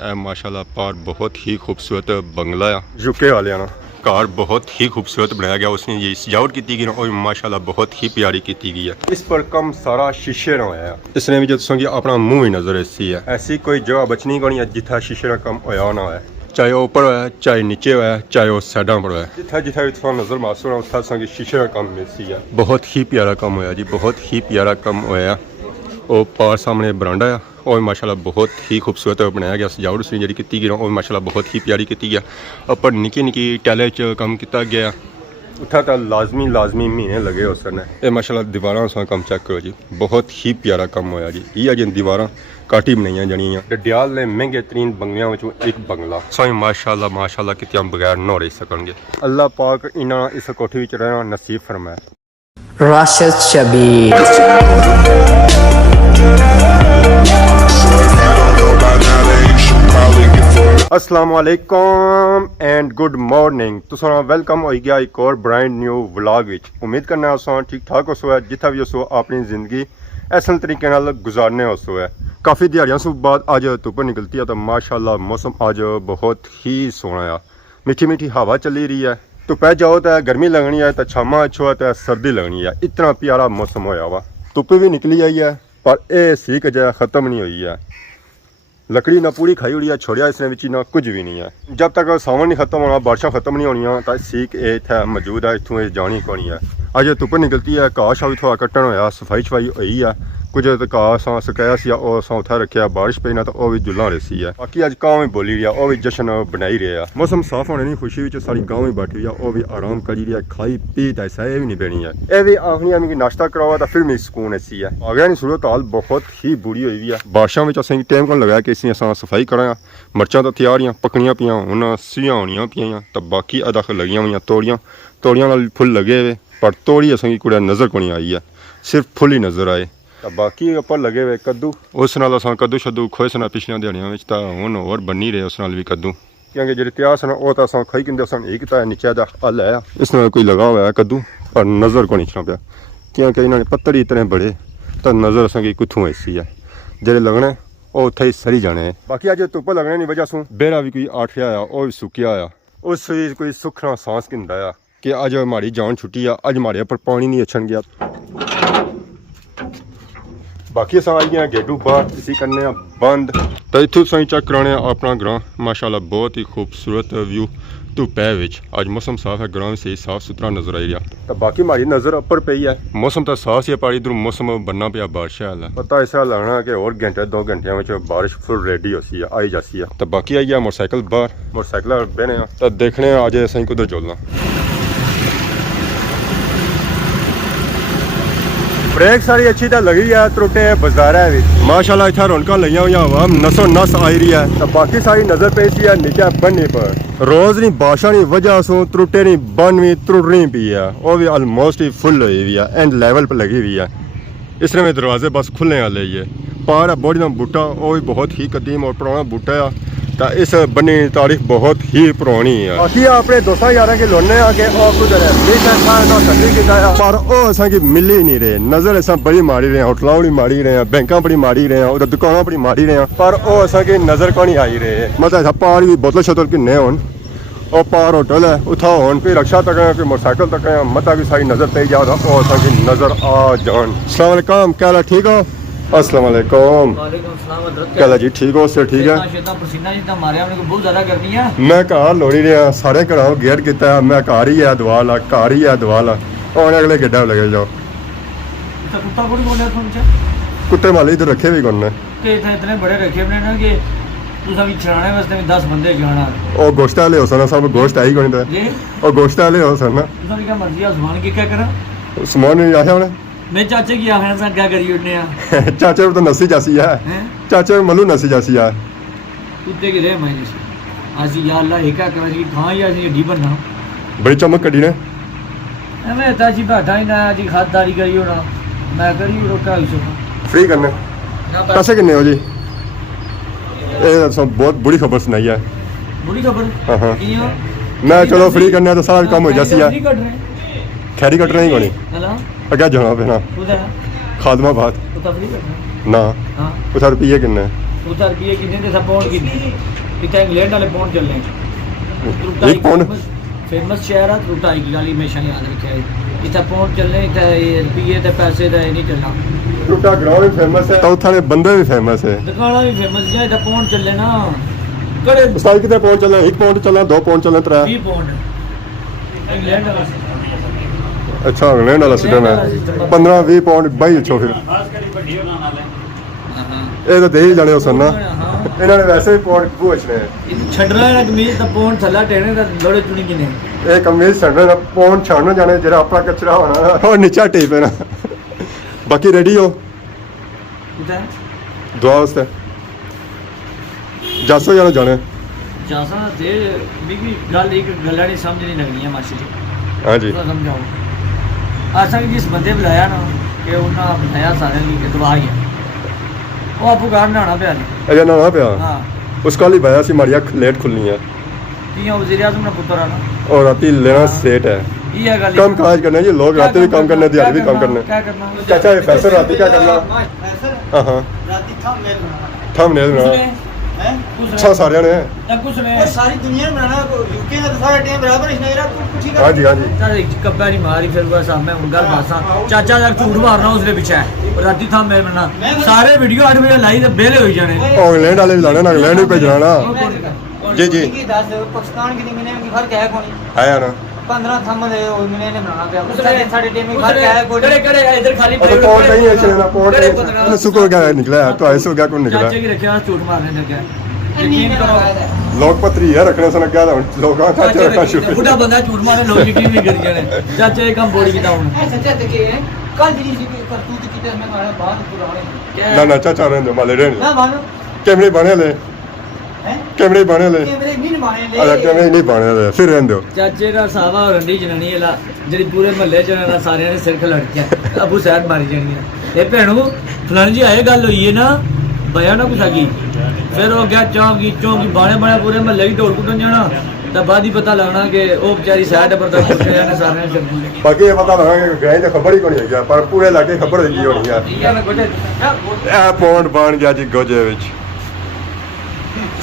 माशाल्लाह पार बहुत ही खूबसूरत बंगला है यूके वाले ना कार बहुत ही खूबसूरत बनाया गया। उसने ये सजावट की गई और माशाल्लाह बहुत ही प्यारी की गई है। इस पर कम सारा शीशे ना होया इसने भी जो तुम अपना मुंह ही नजर ऐसी है। ऐसी कोई जगह बचनी कोनी है जिथा शीशे का कम होया ना है, चाहे ऊपर है चाहे नीचे है चाहे वो साइडा पर है, जिथा जिथा भी थोड़ा नजर मासूर उठा संग शीशे का कम मिलती है। बहुत ही प्यारा काम होया जी, बहुत ही प्यारा काम होया। और पार सामने बरांडा है और माशाल्लाह बहुत ही खूबसूरत बनाया गया। सजावट उसने जी की गई और माशाल्लाह बहुत ही प्यारी की गया। ऊपर निकी निकी टैले च काम किया गया। उत्था तो लाजमी महीने लगे उस ने। ये माशाल्लाह दीवारां सा काम चेक करो जी, बहुत ही प्यारा काम होया जी। ये जी दीवारां काटी बनाई जानियां। डडियाल ने महंगे तरीन बंगलियां विचों एक बंगला सोई माशाल्लाह कितियां बगैर ना रह सकणगे। अल्लाह पाक इन्हां इस कोठी विच रहना नसीब फरमाए। राशिद शबीर अस्सलाम वालेकुम एंड गुड मॉर्निंग। तुसां वेलकम हो गया एक और ब्रांड न्यू व्लॉग विच। उम्मीद करना तुसां ठीक ठाक हो सो है, जिथा भी हो अपनी जिंदगी ऐसे तरीके नाल गुजारने हो सो है। काफ़ी दिहाड़ियों से बाद आज धुप निकलती है तो माशाल्लाह मौसम आज बहुत ही सोहना है। मीठी मीठी हवा चली रही है। धुपै जाओ तो गर्मी लगनी है तो शामा अच्छो है तो सर्दी लगनी है। इतना प्यारा मौसम होया वा। धुप भी निकली आई है पर यह सीक जो खत्म नहीं हुई है। लकड़ी ना पूरी खाई हुई है, छोड़िया इसने विच ना कुछ भी नहीं है। जब तक सावन नहीं खत्म होना, बारिशां खत्म नहीं होनी तो सीक इतना मौजूद है, इतों जानी कोनी है। अज धुप निकलती है, घाह शा भी थोड़ा कट्टन होया, सफाई शफाई हुई है। कुछ तो घाह असा सकाया सी उत्थे रखिया, बारिश पई ना तो वह भी जुल्ला रसी है। बाकी अज गाँव भी बोली रही है, वह भी जश्न बनाई रहे। मौसम साफ होने की खुशी में सारी गाँव भी बैठी हुई है, वह भी आराम करी रही है, खाई पी तो ऐसा भी नहीं बनी है। यह भी आखनी है कि नाश्ता करावा तो फिर मेरी सुकून ऐसी है। आगे की सूरत हाल बहुत ही बुरी हुई है। बारिशों में असें टाइम को लगाया कि इसी अस सफाई करा। मर्चां तो तैयारियां पकनियां पियां हुन सियां होनियां पियां तो बाकी अदख लगियां हुई तोड़ियां नाल फुल लगे हुए पर तोड़ी असें कुछ नज़र को नहीं आई है, सिर्फ फुल ही नज़र आए। तो बाकी उपर लगे हुए कद्दू, उस नाल असां कद्दू शद्दू खोए सन पिछलियां दिहाड़ियां विच तां हुण होर बनी रहे उस नाल भी कद्दू, क्योंकि जेह्ड़े तैयार सन ओह तां असां खाई किंदे असां एक तां नीचे दा हल है इस नाल कोई लगा हुआ है कद्दू पर नज़र को नहीं छना पिया, क्योंकि इन्होंने पत्तर ही इतने बड़े तो नज़र असां की कुत्थों ऐसी है। जेह्ड़े लगने वो उत्थे ही सरी जाने। बाकी अज धुप लगने की वजह से बेड़ा भी कोई आठिया आ, वह भी सुक्या आ, उस कोई सुखना सांस किंदा आ कि अज हमारी जान छुट्टी आ, अज हमारे पर पानी नहीं अच्छन गया। बाकी अस आई गए गेटू बाहर, इसी करने बंद तो इतों सही चेक कराने अपना ग्रां। माशाल्लाह बहुत ही खूबसूरत व्यू धुप्पै विच। अज मौसम साफ है, ग्रां भी सही साफ सुथरा नजर आई रहा। तो बाकी हमारी नज़र उपर पई है। मौसम तो साफ ही है पर इधर मौसम बनना पिया बारिश वाला। पता ऐसा लगना कि और घंटे 2 घंटे में बारिश फुल रेडी होती है, आई जाती है। तो बाकी आई गया मोटरसाइकिल बाहर, मोटरसाइकिल बहने तो देखने आज असें कुधर चलना। ब्रेक सारी अच्छी तो लगी है, त्रुटे बाजार है माशाल्लाह इतना रौनक लगी हुई हवा नसो नस आई रही है। तो बाकी सारी नजर पे सी है नीचे बनने पर रोज नहीं बारिशा नहीं वजह सो त्रुटे नहीं बन भी त्रुटनी पी है, वो भी ऑलमोस्ट ही फुल हुई हुई है, एंड लेवल पर लगी हुई है। इसने में दरवाजे बस खुलने वाले ही है। पार है बोड़ी का बूटा, वो भी बहुत ही कदीम और पुराना बूटा है। तो इस बनी तारीख बहुत ही पुरानी है। बाकी अपने दोस्तों यार के लोने आके पर वो असा की मिल ही नहीं रहे। नजर असा बड़ी मारी रहे, होटलों बड़ी मारी रहे, बैंक बड़ी मारी रहे, उधर दुकानों बड़ी मारी रहे, पर वो असा की नजर को नहीं आई रहे। मतलब पार भी बोतल शोतल किन्ने हो, और पार होटल है उथा हो, फिर रक्षा तक है, फिर मोटरसाइकिल तक है, मता भी सारी नजर पे जा रहा और असा की नजर आ जान। अस्सलाम वालेकुम, क्या हाल ठीक हो? अस्सलाम वालेकुम। क्या जी ठीक हो? उससे ठीक है। मैं घर लोड़ी रहा, सारे घरों गेट किया, मैं घर ही है दवाल घर ही है दवाल और अगले गेडा लगे जाओ। कुत्ते माले इधर रखे भी कौन इतने बड़े रखे ना कि ओ गोश्त वाले हो सन, सब गोश्त आई कौन और गोश्त वाले हो सन समान नहीं आया उन्हें। मैं चाचे की आखना सा क्या करी उठने आ चाचे तो नसी जासी है, चाचे मलू नसी जासी है। कुत्ते की रे मैंने आजी या अल्लाह एका कर की खां या जी डी बनना बड़ी चमक कड़ी ने। मैं ताजी बैठा ही ना जी खाददारी करी हो ना, मैं करी रोका ही सो फ्री करने पैसे कितने हो जी? ये सब बहुत बुरी खबर सुनाई है। बुरी खबर? हां क्यों? मैं चलो फ्री करने तो सारा काम हो जासी है। खैरी कट रही कोनी हेलो क्या जाना पे ना उधर खादमा बात तो फ्री करना ना हां उधर रुपये किन्ने उधर रुपये कितने थे सब पाउंड कितने इतना इंग्लैंड वाले पाउंड चल रहे हैं एक पाउंड? फेमस शहर है त्रुटाई की गली हमेशा याद रखे इतना पाउंड चल रहे इतना रुपये ते पैसे का नहीं चलना ਟੁੱਟਾ ਗਰਾਊਂਡ ਵੀ ਫੇਮਸ ਹੈ ਤਾਂ ਉੱਥਾਂ ਦੇ ਬੰਦੇ ਵੀ ਫੇਮਸ ਹੈ दुकाना भी फेमस है इतना पाउंड चल ना कड़े ਉਸਤਾਦ ਕਿਤੇ ਪਹੁੰਚ ਚੱਲਾਂ 1 ਪਾਉਂਡ ਚੱਲਾਂ 2 ਪਾਉਂਡ ਚੱਲਾਂ 3 20 पाउंड इंग्लैंड वाला ਅੱਛਾ ਇੰਗਲੈਂਡ ਵਾਲਾ ਸਿਸਟਮ ਹੈ 15 20 ਪਾਉਂਡ ਬਾਈ ਅੱਛੋ ਫਿਰ ਇਹ ਤਾਂ ਦੇ ਹੀ ਜਾਣੇ ਉਸ ਨਾ ਇਹਨਾਂ ਨੇ ਵੈਸੇ ਵੀ ਪਾਉਂਡ ਪੁੱਛਣੇ ਛੱਡਣਾ ਹੈ ਕਮੀਜ਼ ਤਾਂ ਪਾਉਣ ਥੱਲਾ ਟੇਣੇ ਤਾਂ ਲੋੜੇ ਚੁਣੀ ਕਿਨੇ ਇਹ ਕਮੀਜ਼ ਛੱਡਣਾ ਦਾ ਪਾਉਂਡ ਛੱਡਣਾ ਜਾਣੇ ਜਿਹੜਾ ਆਪਣਾ ਕਚਰਾ ਹੋਣਾ ਉਹ ਨੀਚਾ ਟੇ ਪੈਣਾ ਬਾਕੀ ਰੈਡੀ ਹੋ ਕਿਤਾ ਦੁਆ ਵਾਸਤੇ ਜਾਸੋ ਜਾਣੇ ਜਾਸਾ ਤੇ ਵੀ ਗੱਲ ਇੱਕ ਗੱਲਾਂ ਨਹੀਂ ਸਮਝ ਨਹੀਂ ਲੱਗਣੀ ਹੈ ਮਾਸੀ ਜੀ ਹਾਂਜੀ ਥੋੜਾ ਸਮਝਾਓ ਆਸਾਂ ਜਿਸ ਬੰਦੇ ਬੁਲਾਇਆ ਨਾ ਕਿ ਉਹਨਾਂ ਬੁਲਾਇਆ ਸਾਰਿਆਂ ਲਈ ਕਿ ਦਵਾਈ ਹੈ ਉਹ ਆਪੂ ਗਾਣ ਨਾਣਾ ਪਿਆ ਨੇ ਅਜਾ ਨਾ ਪਿਆ ਹਾਂ ਉਸ ਕਾਲੀ ਬਾਇਆ ਸੀ ਮਾੜੀ ਅੱਖ ਲੇਟ ਖੁੱਲਣੀ ਹੈ ਤੀਆਂ ਵਜ਼ੀਰ ਆਜ਼ਮ ਦਾ ਪੁੱਤਰ ਆ ਨਾ और राती लेना सेट है ਇਹ ਹੈ ਗੱਲ कम काज करना जी लोग रात भी काम करने दिहाड़ी भी काम करने क्या करना चाचा ये पैसे राती क्या करना हाँ हाँ राती थंबनेल बनाना थंबनेल कुछ बनाना है अच्छा सारे ने ਤਾਂ ਕੁਛ ਨੇ और सारी दुनिया में बनाना यूके का तो सारा टाइम बराबर इसने यार कुछ ही हाँ जी हाँ जी ਤਾਂ ਇੱਕ ਕੱਪਾ ਨਹੀਂ ਮਾਰੀ ਫਿਰ ਬਸ ਮੈਂ ਹੁਣ ਗੱਲ ਬਾਸਾਂ ਚਾਚਾ ਦਾ ਝੂਠ ਮਾਰਨਾ ਉਸਦੇ ਪਿੱਛੇ ਰਾਤੀ ਥਾਂ ਮੇਰੇ ਬਣਾ ਸਾਰੇ ਵੀਡੀਓ 8 ਵਜੇ ਲਾਈ ਤੇ ਬੇਲੇ ਹੋਈ ਜਾਣੇ इंग्लैंड वाले भी लाने ना इंग्लैंड भी भेजना ना जी जी की 10 पाकिस्तान की गिने में फर्क है कोई है यार 15 थंब दे और गिने ने बनाना पे उससे साढ़े टाइम में फर्क है कोई ਕਿਹੜੇ ਕਿਹੜੇ ਇਧਰ ਖਾਲੀ अब पौन नहीं है चलेना पौन नहीं सुको क्या निकला तो ऐसे हो गया कौन निकला ਚਾਚੇ ਕੀ ਰੱਖਿਆ ਝੂਠ ਮਾਰਨੇ ਲੱਗਿਆ ਯਕੀਨ ਕਰੋ लोग पत्री है रखने से लग गया था लोग चाचा रखा शुरू ਬੁੱਢਾ ਬੰਦਾ ਝੂਠ ਮਾਰੇ ਲੋਕ ਯਕੀਨ ਨਹੀਂ ਕਰੀ ਜਾਣੇ ਚਾਚੇ ਇਹ ਕੰਮ ਬੋੜੀ ਕੀਤਾ ਹੁਣ सच्चा तके कल दी सी करतूत की ते मैं मारा बाहर पुराने ना ना चाचा रहने माले रहने ना मानो कैमरे बने ले हैं कैमरे बने ले कैमरे नहीं माने ले अरे कैमरे नहीं बने ले फिर रहने दो ਚਾਚੇ ਦਾ ਸਾਵਾ ਰੰਡੀ ਜਨਾਨੀ ਇਹਲਾ ਜਿਹੜੀ ਪੂਰੇ ਮਹੱਲੇ ਚ ਨਾ ਸਾਰਿਆਂ ਦੇ ਸਿਰ ਖਲੜਕਿਆ ਅਬੂ ਸੈਦ ਮਾਰੀ ਜਾਣੀ ਇਹ ਭੈਣੋ ਫਲਾਣੀ ਜੀ ਆਏ ਗੱਲ ਹੋਈ ਹੈ ਨਾ ਬਿਆ ਨਾ ਕੁਛ ਕੀ ਫਿਰ ਉਹ ਗਿਆ ਚੌਂਕੀ ਬਾਣੇ ਪੂਰੇ ਮਹੱਲੇ ਦੀ ਢੋਲ ਕੁੱਟਣ ਜਾਣਾ ਤਾਂ ਬਾਅਦ ਹੀ ਪਤਾ ਲੱਗਣਾ ਕਿ ਉਹ ਵਿਚਾਰੀ ਸਾਈਡ ਪਰ ਤਾਂ ਕੁੱਟੇ ਜਾਣੇ ਸਾਰਿਆਂ ਨੇ ਚੱਲਣੇ बाकी ये पता लगा कि गए तो खबर ही कोनी है पर पूरे इलाके खबर होगी होनी है ਠੀਕ ਹੈ ਨਾ ਗੁੱਡੇ ए पौंड बन गया जी गोजे विच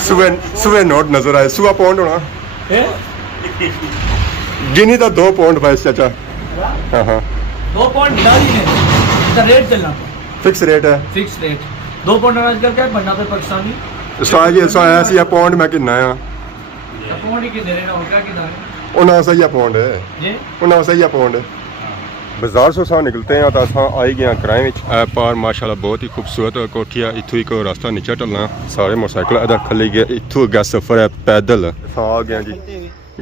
सुबह नोट नजर आए सुबह पौंड होना गिनी तो 2 पौंड पाए चाचा हाँ हाँ 2 पॉइंट डाली ने ਤਾਂ ਰੇਟ ਚੱਲਣਾ फिक्स रेट है ਫਿਕਸ ਰੇਟ 2 पॉइंट आज करके बनना पे पाकिस्तानी स्टार जी ऐसा आया सी पौंड मैं किन्ना आ पॉइंट ही कितने रहना होगा कितना उन्हें सही है पौंड है जी उन्हें सही है पौंड बाजार से सां निकलते हैं तो असां आई गए किराए में पार माशाल्लाह बहुत ही खूबसूरत कोठी है इत्थों एक रास्ता नीचे चलना सारे मोटरसाइकिल इधर खली गए इत्थों अग्गे सफर है पैदल आ गए जी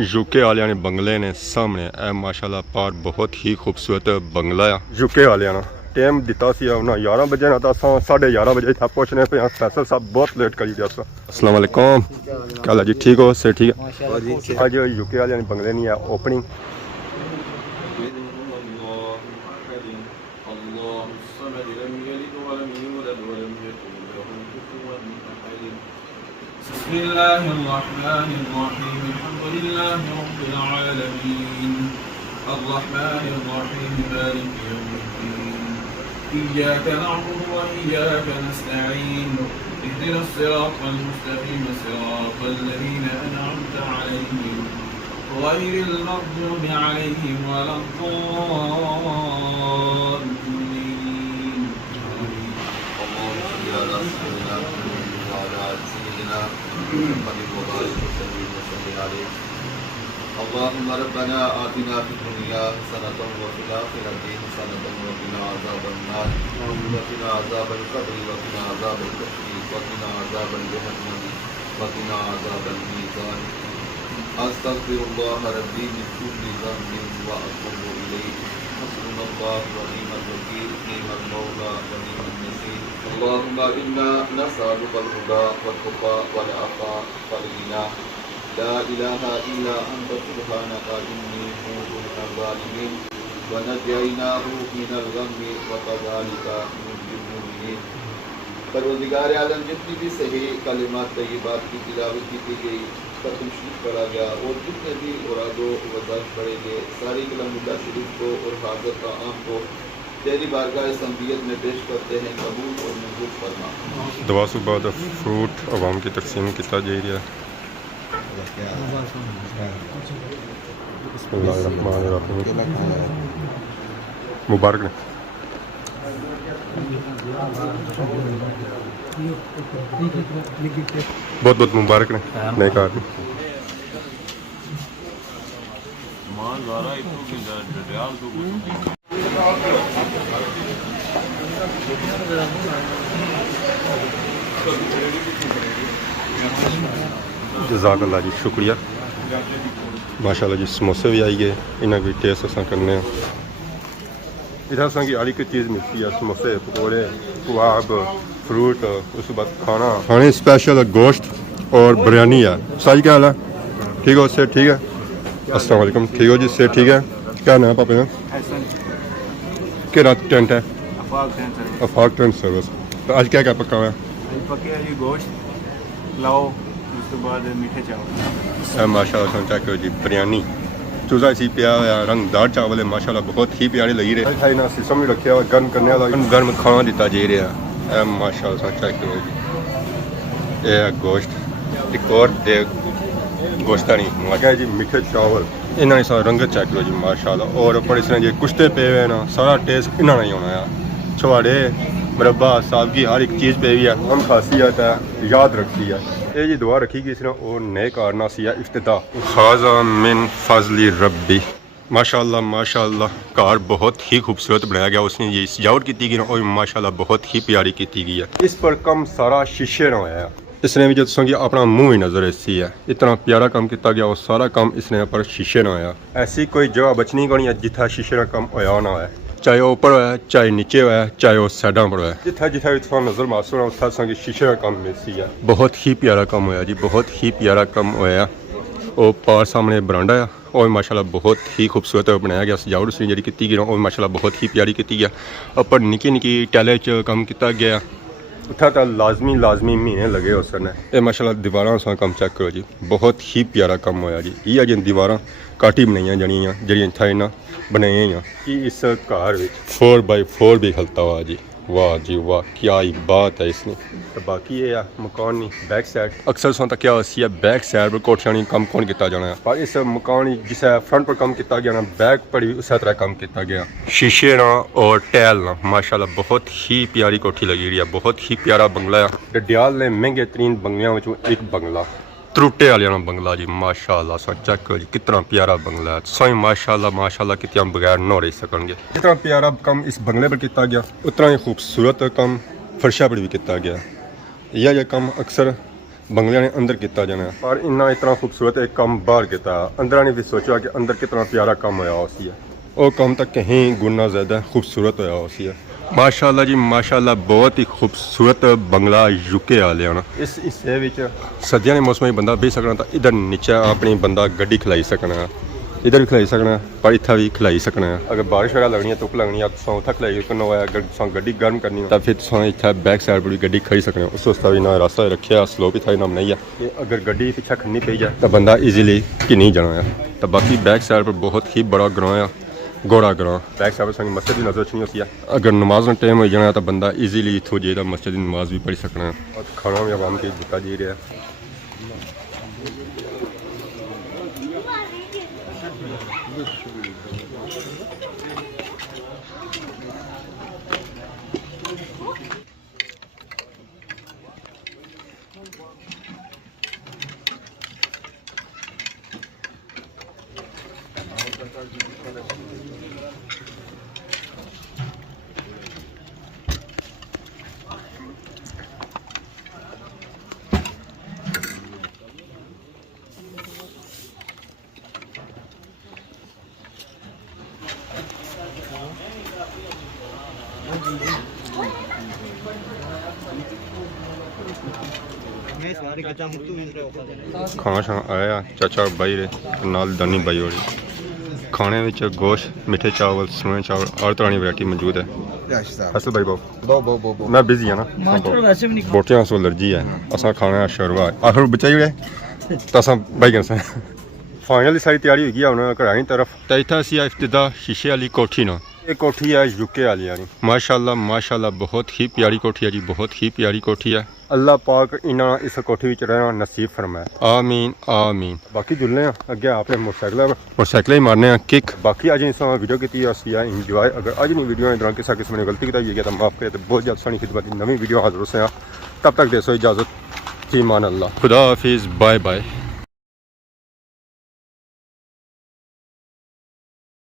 यूके वाले ने बंगले ने सामने माशाल्लाह पार बहुत ही खूबसूरत बंगला है यूके वाले ने टाइम दिता सी उन्हें 11 बजे ना तो 11:30 बजे था पहुंचने पे फैसल साहब बहुत लेट करी दिया अस्सलाम वालेकुम क्या हाल है जी ठीक हो से ठीक है आज यूके वाले ने बंगले नहीं है ओपनिंग بسم الله الرحمن الرحيم الحمد لله رب العالمين الرحمن الرحيم مالك يوم الدين إياك نعبد وإياك نستعين اهدنا الصراط المستقيم صراط الذين أنعمت عليهم غير المغضوب عليهم ولا الضالين اللهم صل على سيدنا محمد وعلى آل سيدنا محمد وبارك وسلم عليه اللهم ربنا آتنا في الدنيا حسنة وفي الآخرة حسنة وقنا عذاب النار وقنا عذاب القبر وقنا عذاب الكفر وقنا عذاب جهنم وقنا عذاب الميزان أستغفر الله ربي من كل ذنب وأتوب إليه حسبنا الله ونعم الوكيل نعم المولى ونعم النصير اللهم إنا نسألك الهدى والتقى والعفاف والغنى لا إله إلا أنت سبحانك إني كنت من الظالمين ونجيناه من الغم وكذلك ننجي المؤمنين परवरदिगार आलम जितनी भी सही कलिमात तय्यबात की तिलावत की गई खत्म शरीफ पढ़ा गया और जितने भी औरादो वज़ाइफ पढ़े गए सारी कलामुल्लाह शरीफ को और हाज़र का आम को तेरी बारगाह संबियत में पेश करते हैं, कबूल और मंजूर फरमा। दुआ से बाद फ्रूट आवाम की तकसीम किया जा रहा है। बिस्मिल्लाहिर्रहमानिर्रहीम। मुबारक ने बहुत बहुत मुबारक ने नए कार में। जज़ाकल्लाह जी, शुक्रिया। माशाल्लाह जी, समोसे भी आई गए, इन्हें भी टेस्ट असा करने। इधर असा की हर एक चीज़ मिलती है, समोसे, पकौड़े, कबाब, फ्रूट, उस बाद खाना खाने स्पेशल गोश्त और बिरयानी है। साई क्या हाल है? ठीक हो? सेठ ठीक है? अस्सलाम वालेकुम। ठीक हो जी? सेठ ठीक है? क्या नाम है पापा का? केड़ा टेंट है? Afaq tent service. तो आज क्या क्या पका हुआ है? पके जी गोश्त लाओ, उस तो बाद मीठे चावल। माशाल्लाह चेक करो जी, बिरयानी चूजा इसी पिया हुआ रंगदार चावल है, माशाल्लाह बहुत ही प्यारे लगी रहे। खाई ना सिस्टम भी रखे हुआ गर्म करने वाला, गर्म खाना दिता जा रहा है। माशाल्लाह चेक करो जी, ये है गोश्त, एक और दे गोश्ता नहीं मजा है जी, मीठे चावल इन्होंने सारा रंगत चेक करो जी माशाल्लाह। और ऊपर इसने जी कुश्ते पे हुए ना, सारा टेस्ट इन्होंने ही होना है। छुआड़े, मुरब्बा, साबगी, हर एक चीज़ पे भी है। हम खासियत है याद रखी है। ये जी दुआ रखी गई इसने और नए कारना सी है इफ्तिताह खाजा मिन फजली रब्बी। माशाल्लाह माशाल्लाह, कार बहुत ही खूबसूरत बनाया गया। उसने ये सजावट की गई और माशाल्लाह बहुत ही प्यारी की गई है। इस पर कम सारा शीशे ना होया, इसने भी जो तुसें अपना मुँह ही नजर ऐसी है, इतना प्यारा काम किया गया और सारा काम इसने पर शीशे ना होया। ऐसी कोई जगह बचनी कोनी है जिथा शीशे ना कम होया ना है, चाहे वो ऊपर है, चाहे नीचे है, चाहे वो साइडों पर है, जिथा जिथा भी थोड़ा नजर मासूर है उतना संग शीशे का काम मिलती है। बहुत ही प्यारा काम होया जी, बहुत ही प्यारा काम होया। और पार सामने बरांडा है और माशाल्लाह बहुत ही खूबसूरत बनाया गया। सजावट उसने जी की गई और माशाल्लाह बहुत ही प्यारी की गई। ऊपर निकी निकी टैले च काम किया गया, उत्था तो लाजमी महीने लगे उस ने। ये माशाल्लाह दीवारां सा काम चेक करो जी, बहुत ही प्यारा काम होया जी। ये जिन दीवारां काटी बनाई जड़ियाँ जड़ियाँ इतना इन्ना बनाई कि इस घर 4x4 भी खलता हुआ जी। वाह जी वाह, क्या ही बात है इसने। तो बाकी ये मकान नहीं बैक साइड अक्सर सौ तक क्या होती है, बैक साइड पर कोठियां कम कौन किया जाना है, पर इस मकान जिस फ्रंट पर कम किया गया ना, बैक पर भी उस तरह कम किया गया। शीशे ना और टैल ना, माशाल्लाह बहुत ही प्यारी कोठी लगी रही है। बहुत ही प्यारा बंगला है। डडियाल ने महंगे तरीन बंगलियां में एक बंगला, त्रुटे वाले बंगला जी माशाल्लाह। सो चेक करो जी, कितना प्यारा बंगला है। सो माशाल्लाह माशाल्लाह कितना बगैर न रह सकेंगे। जितना प्यारा काम इस बंगले पर किया गया, उतना ही खूबसूरत काम फर्शा पर भी किया गया। यह काम अक्सर बंगलियां ने अंदर किया जाना है, पर इतना खूबसूरत एक काम बाहर किया। अंदर ने भी सोचा कि अंदर कितना प्यारा काम होया उसी है, वो काम तक कहीं गुना ज़्यादा खूबसूरत होया उसी है। माशाल्लाह जी माशाल्लाह, बहुत ही खूबसूरत बंगला यूके वाले ना। इस हिस्से सर्दियों के मौसम में बंदा बेच सकना, तो इधर नीचे अपनी बंदा गड्डी खिलाई सकना, इधर भी खिलाई सकना, पर इतना भी खिलाई सकना। अगर बारिश वगैरह लगनी है, धुप लगनी है, तो उत्थे खिलाई करना होया। अगर गड्डी गर्म करनी हो तो फिर इतना बैक साइड पर भी गड्डी खड़ी सकते। उस वास्ते भी ना रास्ता रखा, स्लोप इतना ना बनाई है कि अगर गड्डी पीछे खड़नी पी जाए तो बंदा ईजीली कि नहीं जाना है। तो बाकी बैक साइड पर बहुत ही बड़ा ग्राउंड है, गोड़ा ग्राउंड। बैक साइड पर मस्जिद की नजर नहीं होती है। अगर नमाज में टाइम हो जाना तो बंदा ईजीली इतों जाए मस्जिद की नमाज भी पढ़ सकना है। और खाना भी आवाम की दिता जा रहा है। खाना शाना आया चाचा बाई रे नाल दानी बाई होरी। खाने में गोश्त, मीठे चावल, सने चावल, हर तरह की वैरायटी मौजूद है। असल भाई बहुत मैं बिजी हाँ ना, बोटियां सो एलर्जी है। असा खाना शोरबा आखिर बचाई हुए तो असा बाई कर फाइनली सारी तैयारी होगी हम घर की तरफ। तो इतना असी इफ्तिदा शीशे वाली कोठी ना ये कोठी है यूके वाली यानी माशाल्लाह माशाल्लाह बहुत ही प्यारी कोठी है जी, बहुत ही प्यारी कोठी है। अल्लाह पाक इन्हें इस कोठी में रहना नसीब फरमाए, आमीन आमीन। बाकी जुलने अगे आपने मोटरसाइकिल ही मारने किक। बाकी अज इस वीडियो की इंजॉय। अगर अज नहीं वीडियो इस तरह किसी किस्म ने गलती की तो माफ़ करे। तो बहुत जल्द सानी खिदमत नवी वीडियो हाजिर हो। तब तक दे सो इजाज़त, फ़ी मान अल्लाह, खुदा हाफिज़, बाय बाय।